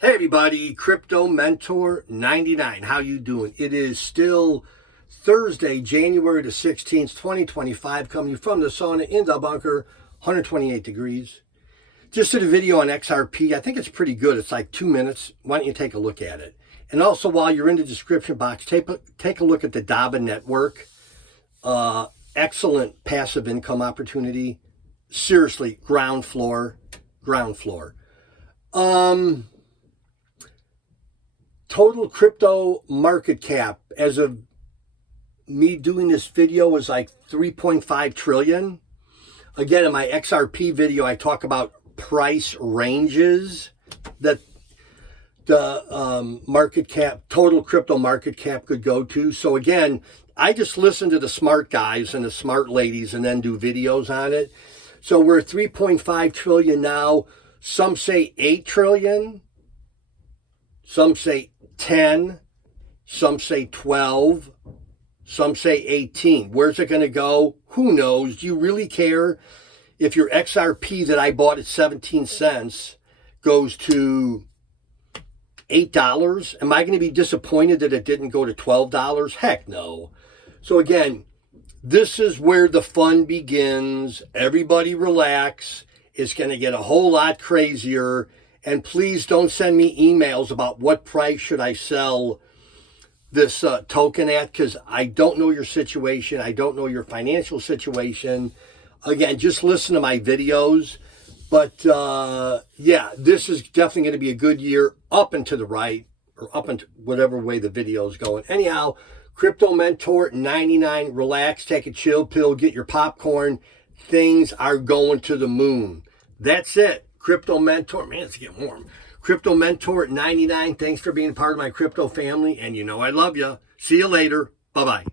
Hey everybody, Crypto Mentor 99. How you doing? It is still Thursday, January the 16th, 2025, coming from the sauna in the bunker, 128 degrees. Just did a video on XRP. I think it's pretty good. It's like 2 minutes. Why don't you take a look at it? And also, while you're in the description box, take a look at the Dabba network. Excellent passive income opportunity. Seriously, ground floor. Total crypto market cap as of me doing this video is like 3.5 trillion. Again, in my XRP video, I talk about price ranges that the market cap, total crypto market cap could go to. So again, I just listen to the smart guys and the smart ladies and then do videos on it. So we're 3.5 trillion now. Some say 8 trillion. Some say 10, some say 12, some say 18. Where's it going to go? Who knows? Do you really care if your XRP that I bought at 17 cents goes to $8? Am I going to be disappointed that it didn't go to $12? Heck no. So again, this is where the fun begins. Everybody relax. It's going to get a whole lot crazier. And please don't send me emails about what price should I sell this token at, because I don't know your situation. I don't know your financial situation. Again, just listen to my videos. But yeah, this is definitely going to be a good year up and to the right, or up and whatever way the video is going. Anyhow, Crypto Mentor 99. Relax, take a chill pill, get your popcorn. Things are going to the moon. That's it. Crypto Mentor, man, it's getting warm. Crypto Mentor 99. Thanks for being part of my crypto family. And you know I love you. See you later. Bye-bye.